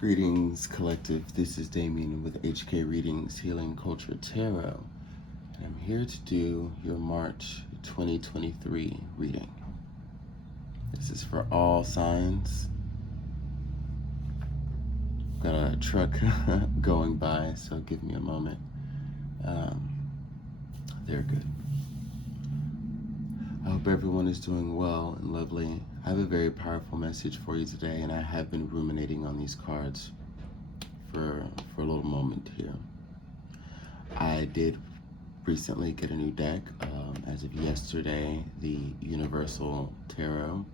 Greetings, collective. This is Damien with HK Readings Healing Culture Tarot, and I'm here to do your March 2023 reading. This is for all signs. Got a truck going by, so give me a moment. They're good. I hope everyone is doing well and lovely. I have a very powerful message for you today, and I have been ruminating on these cards for a little moment here. I did recently get a new deck, as of yesterday, the Universal Tarot,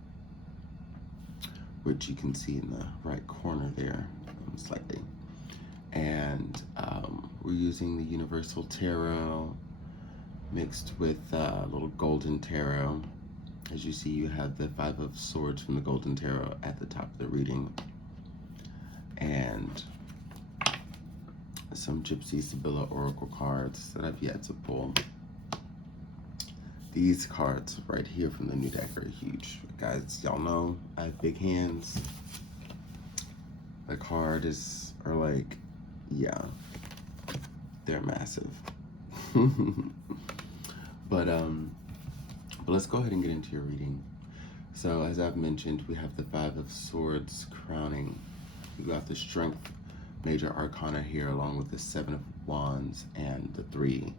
which you can see in the right corner there, slightly. And we're using the Universal Tarot mixed with a little Golden Tarot. As you see, you have the Five of Swords from the Golden Tarot at the top of the reading, and some Gypsy Sibylla Oracle cards that I've yet to pull. These cards right here from the new deck are huge. Guys, y'all know I have big hands. The cards are like, yeah, they're massive. But let's go ahead and get into your reading. So as I've mentioned, we have the Five of Swords crowning. You got the Strength Major Arcana here, along with the Seven of Wands and the three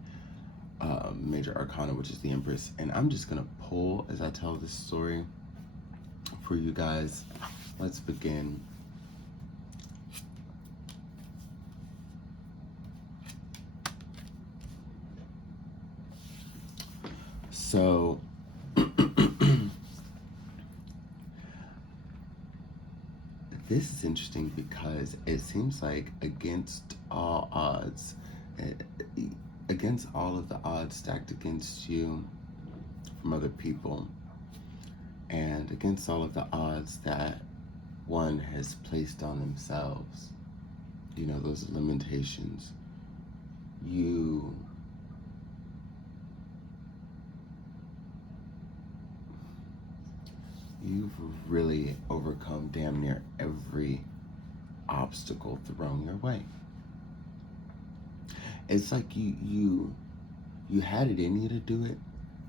Major Arcana, which is the Empress. And I'm just gonna pull as I tell this story for you guys. Let's begin. So this is interesting because it seems like against all odds, against all of the odds stacked against you from other people, and against all of the odds that one has placed on themselves, you know, those limitations, you've really overcome damn near every obstacle thrown your way. It's like you had it in you to do it,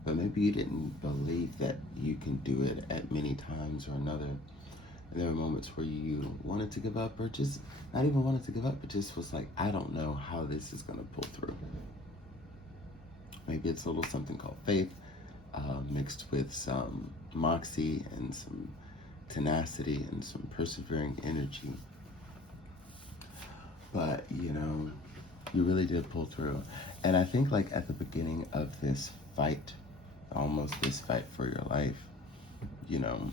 but maybe you didn't believe that you can do it at many times or another. And there were moments where you wanted to give up, or just not even wanted to give up, but just was like, I don't know how this is going to pull through. Maybe it's a little something called faith, mixed with some moxie and some tenacity and some persevering energy. But, you know, you really did pull through. And I think, like, at the beginning of this fight, almost this fight for your life, you know,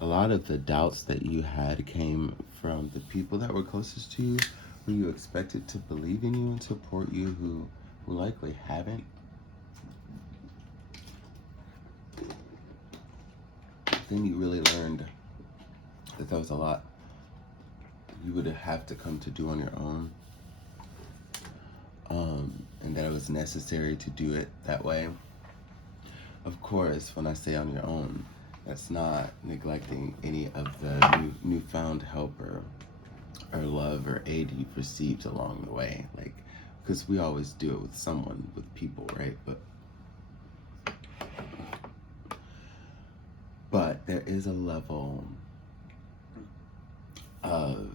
a lot of the doubts that you had came from the people that were closest to you, who you expected to believe in you and support you, who likely haven't. Then you really learned that there was a lot you would have to come to do on your own, and that it was necessary to do it that way. Of course, when I say on your own, that's not neglecting any of the newfound help or love or aid you've received along the way. Like, because we always do it with someone, with people, right? But there is a level of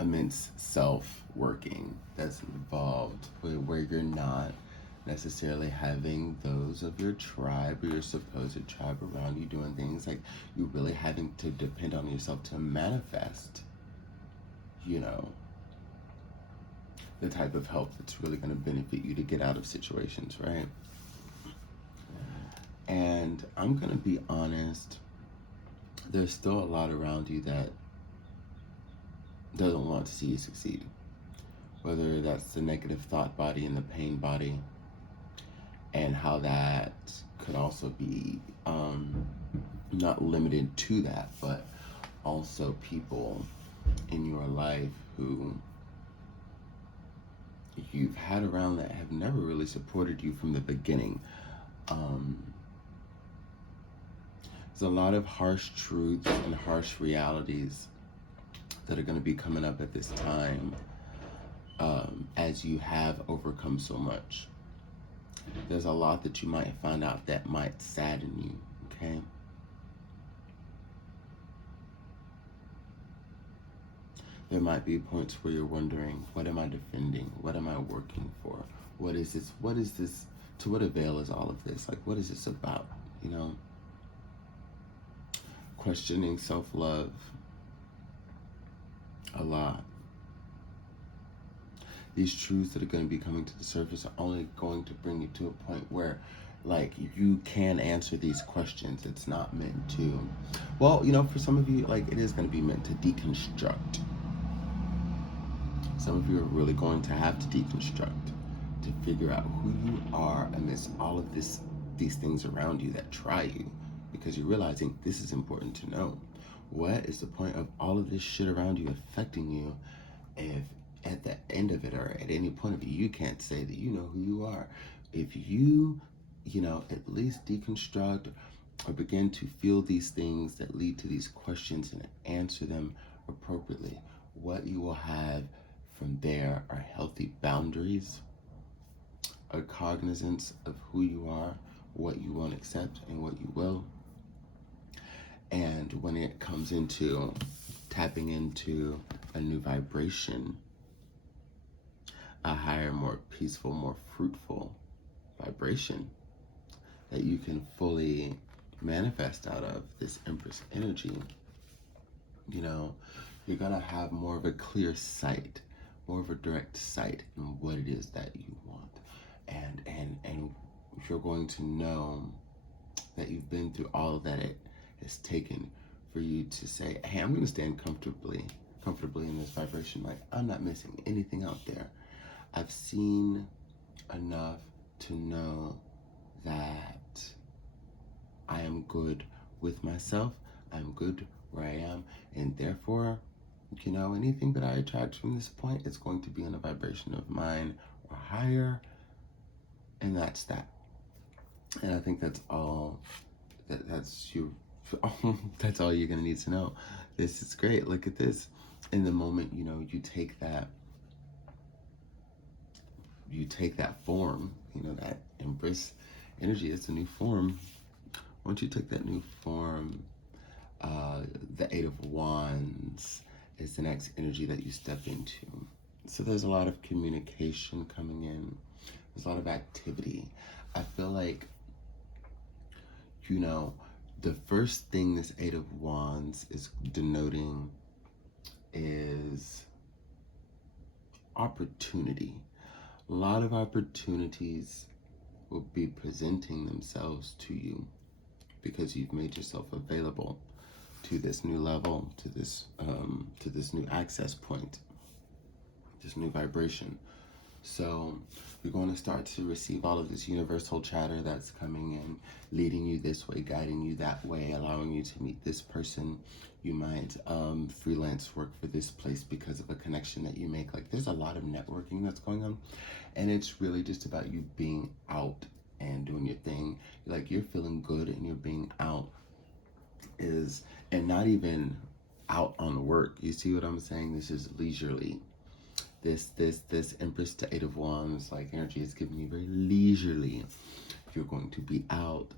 immense self-working that's involved where you're not necessarily having those of your tribe or your supposed tribe around you doing things. Like, you're really having to depend on yourself to manifest, you know, the type of help that's really going to benefit you to get out of situations, right? And I'm going to be honest, there's still a lot around you that doesn't want to see you succeed. Whether that's the negative thought body and the pain body, and how that could also be not limited to that, but also people in your life who you've had around that have never really supported you from the beginning. There's a lot of harsh truths and harsh realities that are going to be coming up at this time, as you have overcome so much. There's a lot that you might find out that might sadden you, okay? There might be points where you're wondering, what am I defending? What am I working for? What is this? What is this? To what avail is all of this? Like, what is this about? You know? Questioning self-love a lot. These truths that are going to be coming to the surface are only going to bring you to a point where, like, you can answer these questions. It's not meant to, well, you know, for some of you, like, it is going to be meant to deconstruct. Some of you are really going to have to deconstruct to figure out who you are amidst all of these things around you that try you, because you're realizing this is important to know. What is the point of all of this shit around you affecting you if at the end of it, or at any point of it, you can't say that you know who you are? If you know, at least deconstruct or begin to feel these things that lead to these questions and answer them appropriately, what you will have from there are healthy boundaries, a cognizance of who you are, what you won't accept and what you will. And when it comes into tapping into a new vibration, a higher, more peaceful, more fruitful vibration that you can fully manifest out of this Empress energy, you know, you're gonna have more of a clear sight, more of a direct sight in what it is that you want. And you're going to know that you've been through all that it has taken for you to say, hey, I'm going to stand comfortably in this vibration. Like, I'm not missing anything out there. I've seen enough to know that I am good with myself. I'm good where I am. And therefore, you know, anything that I attract from this point is going to be in a vibration of mine or higher. And that's that. And I think that's all. That's you. That's all you're gonna need to know. This is great. Look at this. In the moment, you know, you take that form. You know, that Empress energy. It's a new form. Once you take that new form, the Eight of Wands is the next energy that you step into. So there's a lot of communication coming in. There's a lot of activity. I feel like, you know, the first thing this Eight of Wands is denoting is opportunity. A lot of opportunities will be presenting themselves to you because you've made yourself available to this new level, to this new access point, this new vibration. So you're going to start to receive all of this universal chatter that's coming in, leading you this way, guiding you that way, allowing you to meet this person. You might freelance work for this place because of a connection that you make. Like, there's a lot of networking that's going on, and it's really just about you being out and doing your thing. Like, you're feeling good and you're being out and not even out on work. You see what I'm saying? This is leisurely. This Empress to Eight of Wands like energy is giving you very leisurely. You're going to be out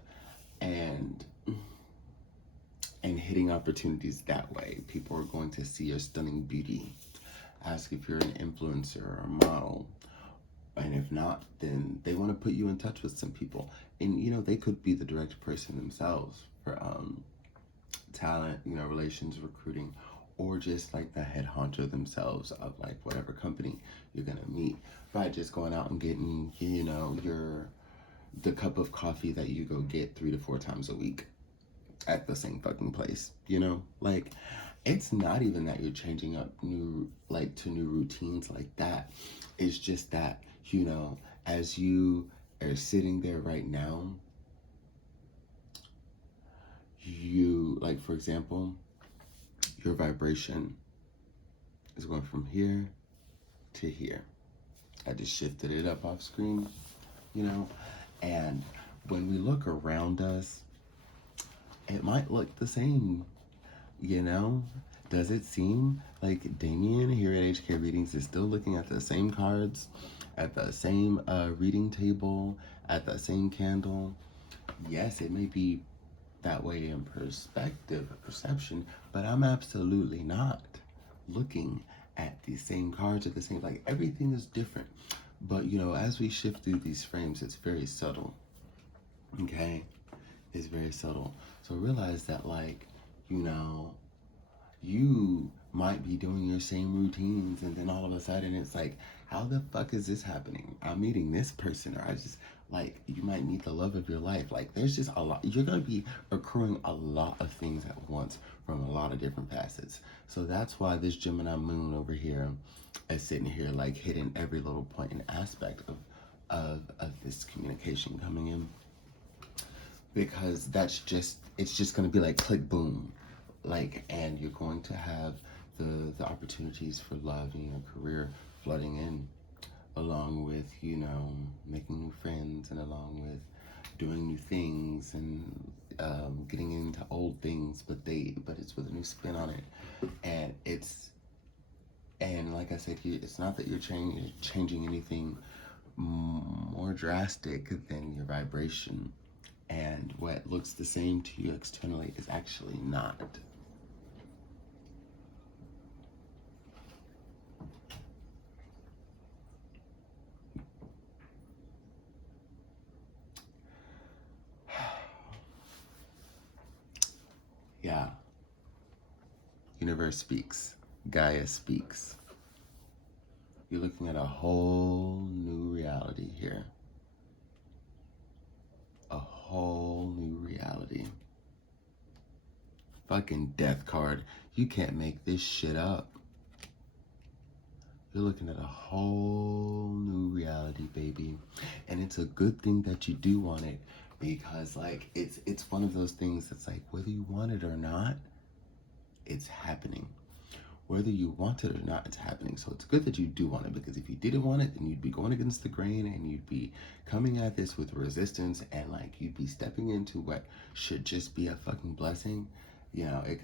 and hitting opportunities that way. People are going to see your stunning beauty, ask if you're an influencer or a model, and if not, then they want to put you in touch with some people, and you know, they could be the direct person themselves for talent, you know, relations, recruiting, or just like the head honcho themselves of like whatever company you're gonna meet by just going out and getting, you know, the cup of coffee that you go get 3 to 4 times a week at the same fucking place. You know, like, it's not even that you're changing up new routines like that. It's just that, you know, as you are sitting there right now, you, like, for example, your vibration is going from here to here. I just shifted it up off screen, you know, and when we look around us, it might look the same, you know. Does it seem like Damien here at HK Readings is still looking at the same cards, at the same reading table, at the same candle? Yes, it may be that way in perspective, perception, but I'm absolutely not looking at the same cards at the same, like everything is different. But you know, as we shift through these frames, it's very subtle. Okay? It's very subtle. So realize that, like, you know, you might be doing your same routines, and then all of a sudden it's like, how the fuck is this happening? I'm meeting this person, or I just, like, you might meet the love of your life. Like, there's just a lot. You're going to be accruing a lot of things at once from a lot of different facets. So that's why this Gemini moon over here is sitting here, like, hitting every little point and aspect of this communication coming in, because it's just going to be like click boom, like, and you're going to have the opportunities for love in your career flooding in, along with, you know, making new friends, and along with doing new things, and getting into old things, but it's with a new spin on it. And like I said, it's not that you're changing anything more drastic than your vibration, and what looks the same to you externally is actually not. Yeah. Universe speaks. Gaia speaks. You're looking at a whole new reality here. A whole new reality. Fucking death card. You can't make this shit up. You're looking at a whole new reality, baby. And it's a good thing that you do want it, because, like, it's one of those things that's like, whether you want it or not, it's happening. Whether you want it or not, it's happening. So it's good that you do want it, because if you didn't want it, then you'd be going against the grain, and you'd be coming at this with resistance, and, like, you'd be stepping into what should just be a fucking blessing. You know, it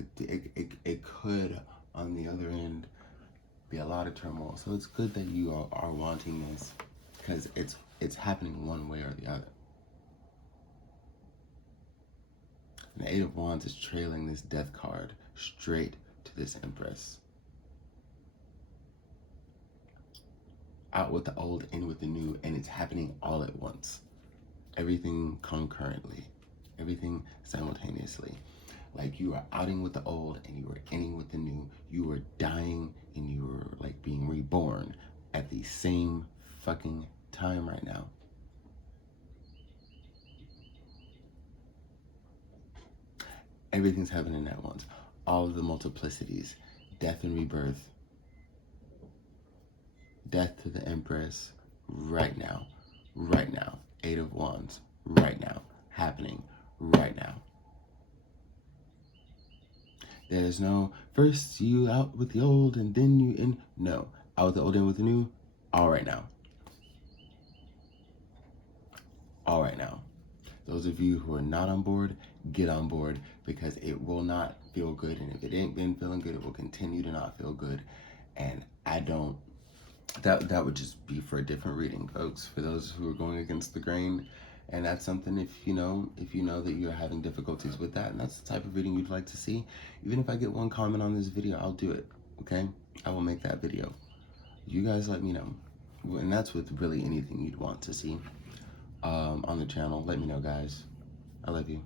could on the other end be a lot of turmoil. So it's good that you are wanting this, because it's happening one way or the other. And the Eight of Wands is trailing this death card straight to this Empress. Out with the old, in with the new, and it's happening all at once. Everything concurrently, everything simultaneously. Like, you are outing with the old and you are inning with the new. You are dying and you are, like, being reborn at the same fucking time right now. Everything's happening at once. All of the multiplicities, death and rebirth. Death to the Empress right now. Right now. Eight of Wands right now. Happening right now. There's no first you out with the old and then you in. No. Out with the old and with the new. All right now. All right now. Those of you who are not on board, get on board, because it will not feel good. And if it ain't been feeling good, it will continue to not feel good. And I don't, that would just be for a different reading, folks, for those who are going against the grain. And that's something, if you know that you're having difficulties with that, and that's the type of reading you'd like to see, even if I get one comment on this video, I'll do it, okay? I will make that video. You guys let me know. And that's with really anything you'd want to see on the channel. Let me know, guys. I love you.